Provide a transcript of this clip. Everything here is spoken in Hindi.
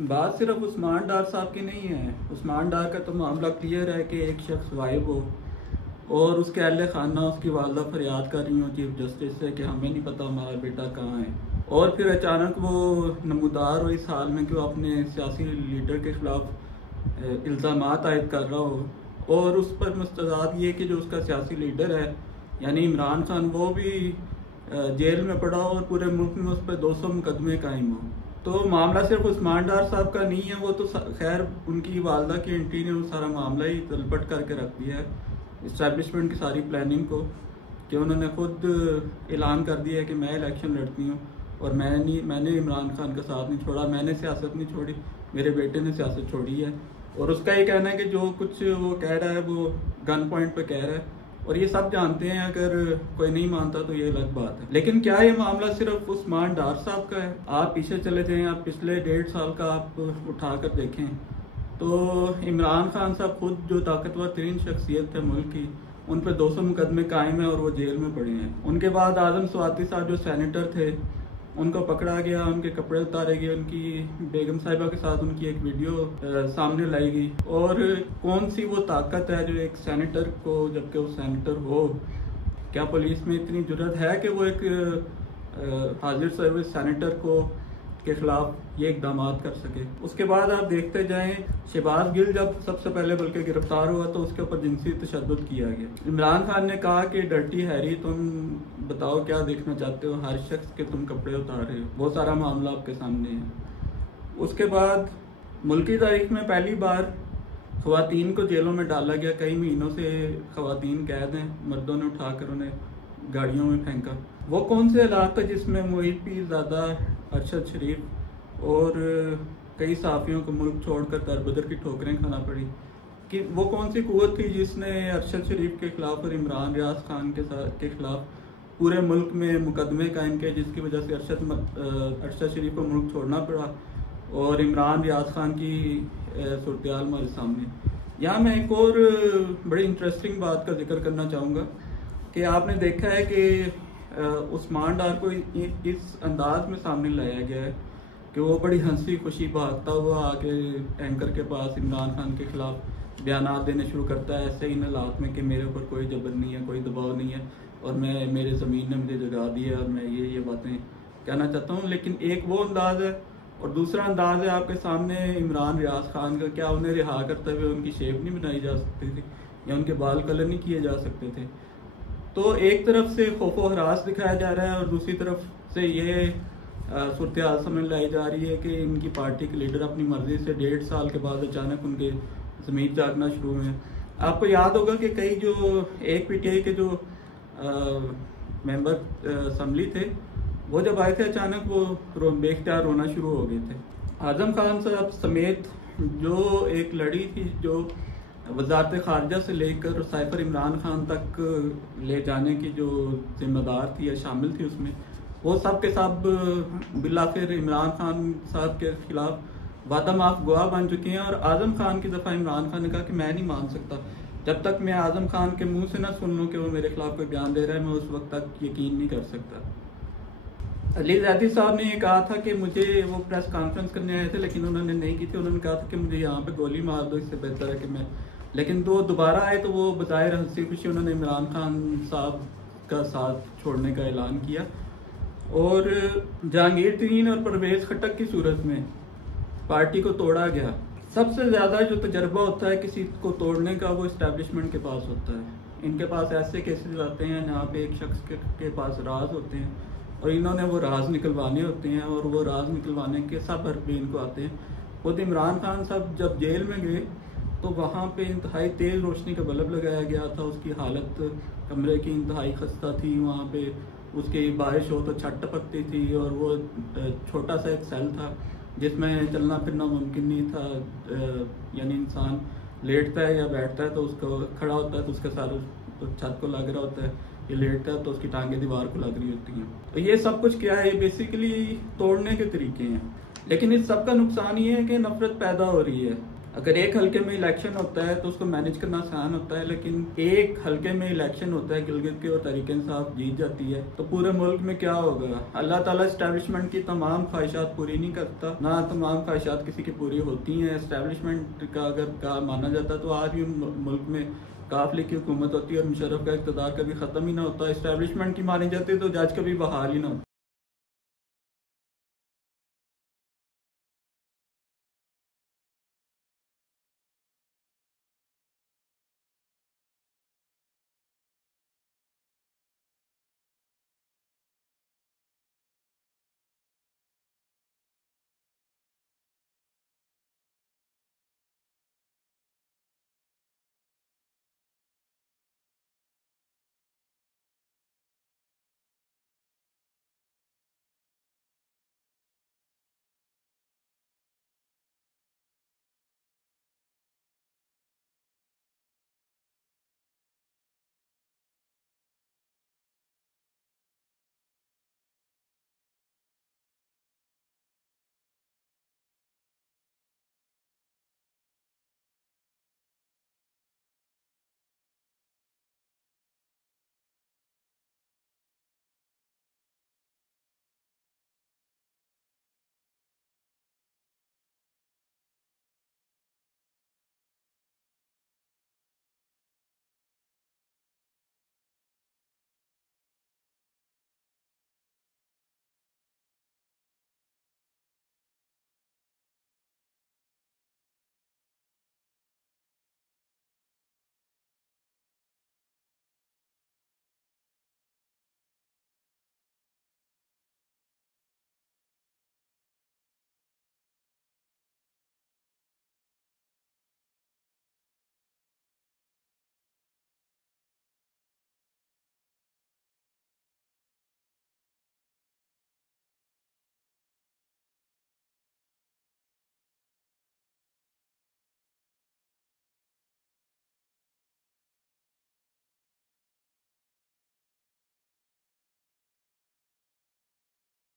बात सिर्फ उस्मान डार साहब की नहीं है। उस्मान डार का तो मामला क्लियर है कि एक शख्स वाइब हो और उसके अहले खाना उसकी वालदा फरियाद कर रही हो चीफ जस्टिस से कि हमें नहीं पता हमारा बेटा कहाँ है, और फिर अचानक वो नमूदार हो इस हाल में कि वो अपने सियासी लीडर के खिलाफ इल्ज़ामात आयद कर रहा हो, और उस पर मुस्तदाद ये कि जो उसका सियासी लीडर है यानी इमरान खान वो भी जेल में पड़ा हो और पूरे मुल्क में उस पर 200 मुकदमे कायम हो। तो मामला सिर्फ उस्मान डार साहब का नहीं है, वो तो खैर उनकी वालदा की एंट्री ने वो सारा मामला ही तलपट करके रख दिया है, इस्टेब्लिशमेंट की सारी प्लानिंग को, कि उन्होंने खुद ऐलान कर दिया है कि मैं इलेक्शन लड़ती हूँ और मैंने इमरान खान का साथ नहीं छोड़ा, मैंने सियासत नहीं छोड़ी, मेरे बेटे ने सियासत छोड़ी है। और उसका ये कहना है कि जो कुछ वो कह रहा है वो गन पॉइंट पे कह रहा है, और ये सब जानते हैं, अगर कोई नहीं मानता तो ये अलग बात है। लेकिन क्या ये मामला सिर्फ उस्मान डार साहब का है? आप पीछे चले जाएं, आप पिछले 1.5 साल का आप उठा कर देखें तो इमरान खान साहब खुद जो ताकतवर तरीन शख्सियत है मुल्क की, उन पर 200 मुकदमे कायम है और वो जेल में पड़े हैं। उनके बाद आजम स्वाति साहब जो सेनेटर थे उनको पकड़ा गया, उनके कपड़े उतारे गए, उनकी बेगम साहिबा के साथ उनकी एक वीडियो सामने लाई गई। और कौन सी वो ताकत है जो एक सेनेटर को, जबकि वो सेनेटर हो, क्या पुलिस में इतनी जुर्रत है कि वो एक हाजिर सर्विस सेनेटर को के खिलाफ ये इकदाम कर सके? उसके बाद आप देखते जाएं, शहबाज गिल जब सबसे पहले बल्कि गिरफ्तार हुआ तो उसके ऊपर जिनसी तशद्दुद किया गया। इमरान खान ने कहा कि डर्टी हैरी तुम बताओ क्या देखना चाहते हो, हर शख्स के तुम कपड़े उतार रहे हो, बहुत सारा मामला आपके सामने है। उसके बाद मुल्की तारीख में पहली बार खवातीन को जेलों में डाला गया, कई महीनों से खवातीन कैद हैं, मर्दों ने उठाकर उन्हें गाड़ियों में फेंका। वो कौन से इलाका जिसमें मोहित पीरज़ादा, अरशद शरीफ और कई साफियों को मुल्क छोड़कर दरबदर की ठोकरें खाना पड़ी? कि वो कौन सी कुव्वत थी जिसने अरशद शरीफ के खिलाफ और इमरान रियाज खान के खिलाफ पूरे मुल्क में मुकदमे कायम किए, जिसकी वजह से अरशद शरीफ को मुल्क छोड़ना पड़ा और इमरान रियाज खान की सूरत-ए-हाल हमारे सामने। यहाँ मैं एक और बड़ी इंटरेस्टिंग बात का जिक्र करना चाहूँगा कि आपने देखा है कि उस्मान डार को इस अंदाज में सामने लाया गया है कि वो बड़ी हंसी खुशी भागता हुआ आके एंकर के पास इमरान खान के खिलाफ बयानात देने शुरू करता है, ऐसे इन हालात में कि मेरे ऊपर कोई जबर नहीं है, कोई दबाव नहीं है और मेरे ज़मीन ने मुझे जगा दी है और मैं ये बातें कहना चाहता हूँ। लेकिन एक वो अंदाज़ है और दूसरा अंदाज़ है आपके सामने इमरान रियाज खान का। क्या उन्हें रिहा करते हुए उनकी शेप नहीं बनाई जा सकती थी या उनके बाल कलर नहीं किए जा सकते थे? तो एक तरफ से खौफो हरास दिखाया जा रहा है और दूसरी तरफ से ये सूरत-ए-हाल समझ लाई जा रही है कि इनकी पार्टी के लीडर अपनी मर्जी से 1.5 साल के बाद अचानक उनके ज़मीर जागना शुरू हुए हैं। आपको याद होगा कि कई जो एक पीटीआई के जो मेंबर असम्बली थे वो जब आए थे अचानक वो बेख्तियार रोना शुरू हो गए थे। आजम खान साहब समेत जो एक लड़ी थी जो वजारत खारजा से लेकर साइफर इमरान खान तक ले जाने की जो जिम्मेदार थी या शामिल थी उसमें, वो सब के सब बिलाखिर इमरान खान साहब के खिलाफ वादा माफ गवाह बन चुके हैं। और आजम खान की दफ़ा इमरान खान ने कहा कि मैं नहीं मान सकता, जब तक मैं आजम खान के मुंह से ना सुन लूँ कि वो मेरे खिलाफ कोई बयान दे रहा है, मैं उस वक्त तक यकीन नहीं कर सकता। अली ज़ैदी साहब ने ये कहा था कि मुझे वो प्रेस कॉन्फ्रेंस करने आए थे लेकिन उन्होंने नहीं की थी, उन्होंने कहा था कि मुझे यहाँ पे गोली मार दो, इससे बेहतर है कि मैं, लेकिन तो दोबारा आए तो वो बजाय हंसी खुशी उन्होंने इमरान खान साहब का साथ छोड़ने का ऐलान किया। और जहांगीर तरीन और परवेज खट्टक की सूरत में पार्टी को तोड़ा गया। सबसे ज़्यादा जो तजर्बा होता है किसी को तोड़ने का वो इस्टेब्लिशमेंट के पास होता है। इनके पास ऐसे केसेस आते हैं जहाँ पे एक शख्स के पास राज होते हैं और इन्होंने वो राज निकलवाने होते हैं और वो राज निकलवाने के सब हर पे इनको आते हैं। खुद इमरान खान साहब जब जेल में गए तो वहाँ पे इंतहाई तेज़ रोशनी का बल्ब लगाया गया था, उसकी हालत कमरे की इंतहाई खस्ता थी, वहाँ पे उसकी बारिश हो तो छत टपकती थी और वो छोटा सा एक सेल था जिसमें चलना फिरना मुमकिन नहीं था, यानी इंसान लेटता है या बैठता है तो उसको, खड़ा होता है तो उसका सारा तो छत को लग रहा होता है, ये लेटता है तो उसकी टांगें दीवार को लग रही होती हैं। तो ये सब कुछ क्या है, बेसिकली तोड़ने के तरीके हैं। लेकिन इस सब का नुकसान ये है कि नफरत पैदा हो रही है। अगर एक हल्के में इलेक्शन होता है तो उसको मैनेज करना आसान होता है, लेकिन एक हल्के में इलेक्शन होता है गिलगित के और तहरीक इंसाफ जीत जाती है, तो पूरे मुल्क में क्या होगा। अल्लाह ताला इस्टेब्लिशमेंट की तमाम ख्वाहिशात पूरी नहीं करता, ना तमाम ख्वाहिशात किसी की पूरी होती हैं। इस्टेब्लिशमेंट का अगर का माना जाता तो आज भी मुल्क में काफिले की हुकूमत होती है और मुशर्रफ का इक़्तिदार कभी ख़त्म ही ना होता। इस्टेब्लिशमेंट की मानी जाती है तो जज कभी बहाल ही ना होता।